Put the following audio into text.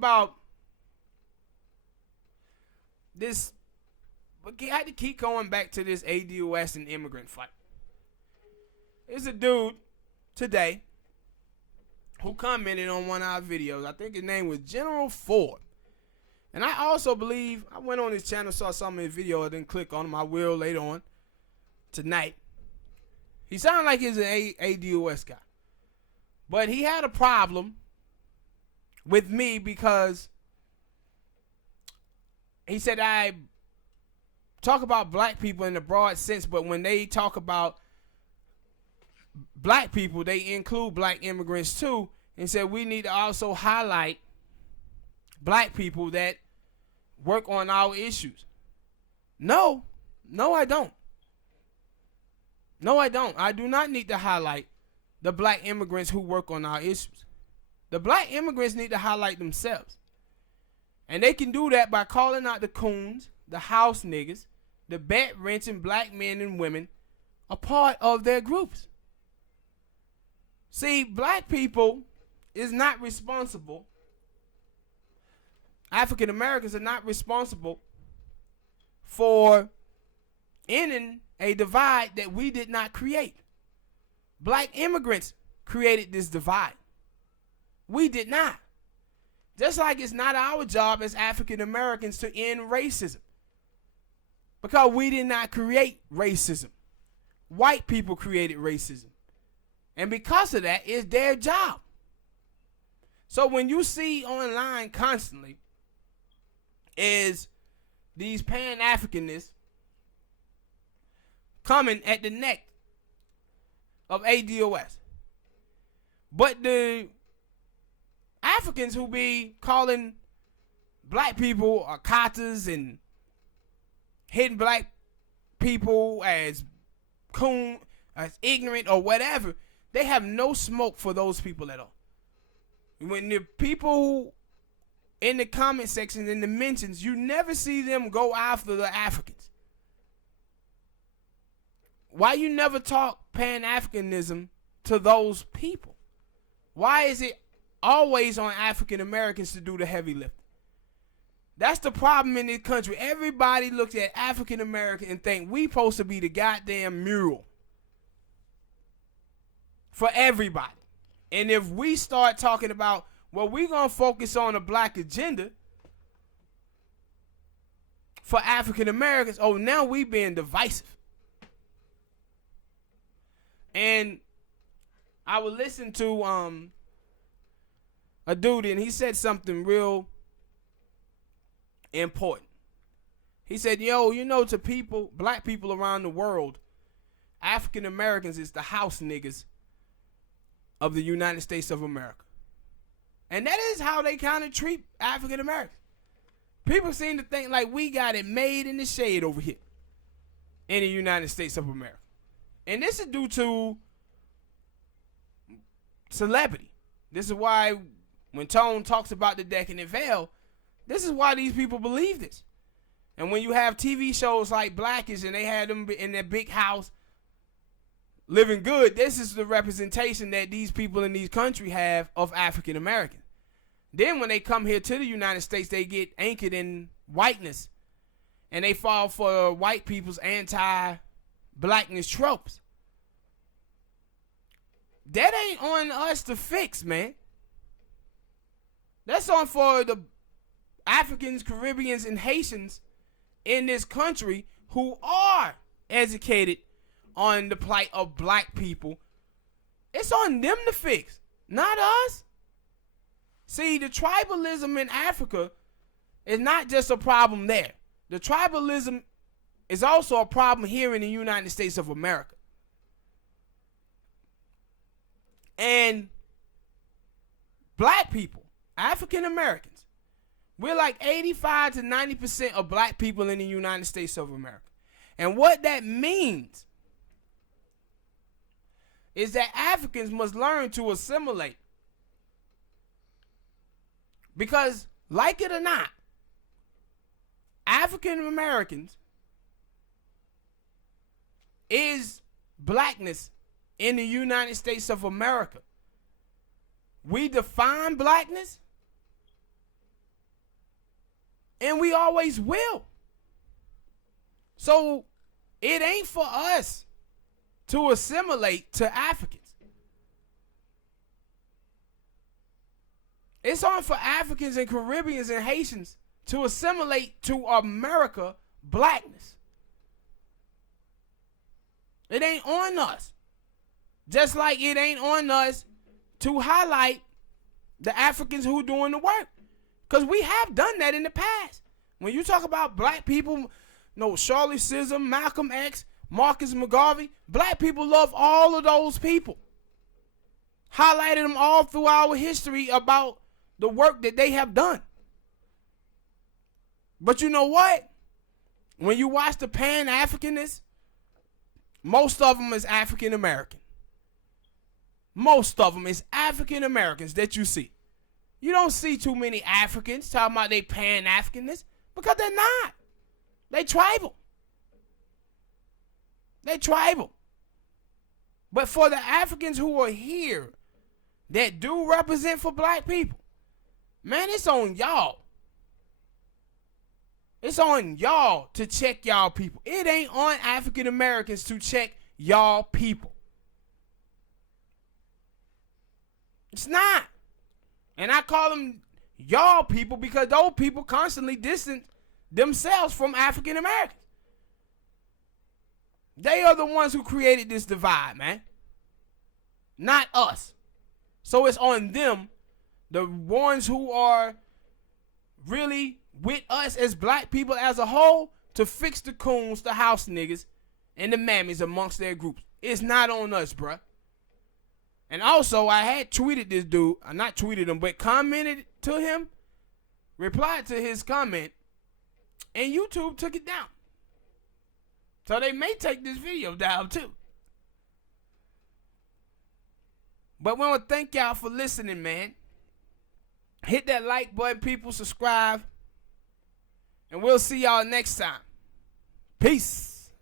about this, but I had to keep going back to this ADOS and immigrant fight. There's a dude today who commented on one of our videos. I think his name was General Ford. And I also believe, I went on his channel, saw some of his video, I didn't click on him. I will later on tonight. He sounded like he's an ADOS guy. But he had a problem with me because he said I talk about black people in the broad sense, but when they talk about black people, they include black immigrants too, and said we need to also highlight black people that work on our issues. No, I don't. No, I don't. I do not need to highlight the black immigrants who work on our issues. The black immigrants need to highlight themselves. And they can do that by calling out the coons, the house niggas, the bed renting black men and women a part of their groups. See, black people is not responsible. African Americans are not responsible for ending a divide that we did not create. Black immigrants created this divide. We did not. Just like it's not our job as African Americans to end racism. Because we did not create racism. White people created racism. And because of that, it's their job. So when you see online constantly is these Pan Africanists coming at the neck of ADOS. But the Africans who be calling black people akatas and hitting black people as coon, as ignorant or whatever, they have no smoke for those people at all. When the people in the comment section, in the mentions, you never see them go after the Africans. Why you never talk Pan Africanism to those people? Why is it always on African Americans to do the heavy lifting? That's the problem in this country. Everybody looks at African American and think we supposed to be the goddamn mural for everybody. And if we start talking about, well, we're going to focus on a black agenda for African Americans, oh, now we being divisive. And I would listen to a dude, and he said something real important. He said, yo, you know, to people, black people around the world, African Americans is the house niggas of the United States of America. And that is how they kind of treat African Americans. People seem to think like we got it made in the shade over here in the United States of America. And this is due to celebrity. This is why when Tone talks about the decadent veil, this is why these people believe this. And when you have TV shows like Blackish and they had them in their big house living good, this is the representation that these people in these countries have of African Americans. Then when they come here to the United States, they get anchored in whiteness and they fall for white people's anti-blackness tropes. That ain't on us to fix, man. That's on for the Africans, Caribbeans, and Haitians in this country who are educated on the plight of black people. It's on them to fix, not us. See, the tribalism in Africa is not just a problem there. The tribalism is also a problem here in the United States of America. And black people, African Americans, we're like 85 to 90% of black people in the United States of America. And what that means is that Africans must learn to assimilate. Because, like it or not, African Americans is blackness in the United States of America. We define blackness And we always will. So it ain't for us to assimilate to Africans. It's on for Africans and Caribbeans and Haitians to assimilate to America blackness. It ain't on us. Just like it ain't on us to highlight the Africans who doing the work. Because we have done that in the past. When you talk about black people, Charlie Sissom, Malcolm X, Marcus McGarvey, black people love all of those people. Highlighted them all through our history about the work that they have done. But you know what? When you watch the Pan Africanists, most of them is African American. Most of them is African Americans that you see. You don't see too many Africans talking about they Pan Africanists because they're not. They tribal. They tribal. But for the Africans who are here that do represent for black people, man, it's on y'all. It's on y'all to check y'all people. It ain't on African Americans to check y'all people. It's not. And I call them y'all people because those people constantly distance themselves from African Americans. They are the ones who created this divide, man. Not us. So it's on them, the ones who are really with us as black people as a whole, to fix the coons, the house niggas, and the mammies amongst their groups. It's not on us, bruh. And also, I had tweeted this dude, not tweeted him, but commented to him, replied to his comment, and YouTube took it down. So they may take this video down too. But we want to thank y'all for listening, man. Hit that like button, people. Subscribe. And we'll see y'all next time. Peace.